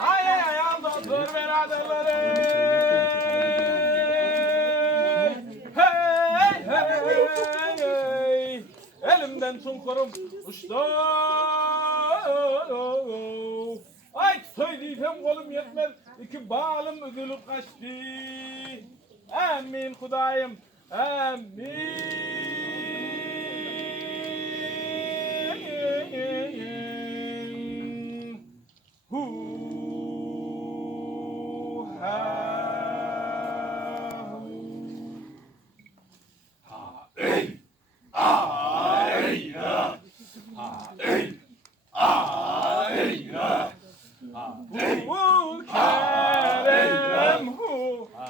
Ay ayağımdan dur beraberleri. Hey hey hey. Elimden sunkurum uçtu. Ay söyleyeceğim kolum yetmez. İki bağlım üzülüp kaçtı. Amin Hudayım. Amin. Hu ha ha ey ay ya ha ey ay ya ha hu kerem hu ha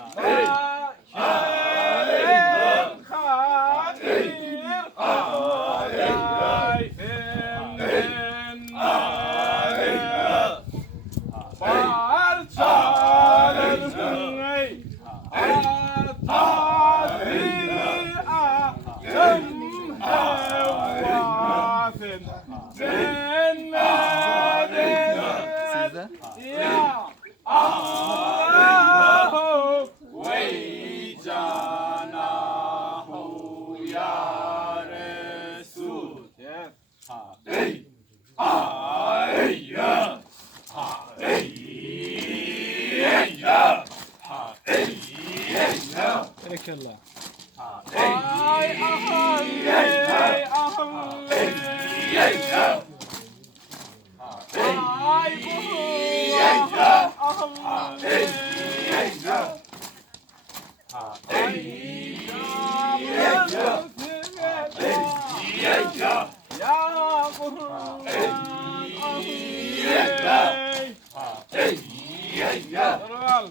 kerem kadir ay senden parçalarım ey atazir atım hevvasin cennetin ya Allahu ve canahu ya Resul. Ha ey ay ya ha ey ya ha ey ya Erekallah. ay aham ey aham ey ya ay bu aham ey ya ay ya ya Kur'an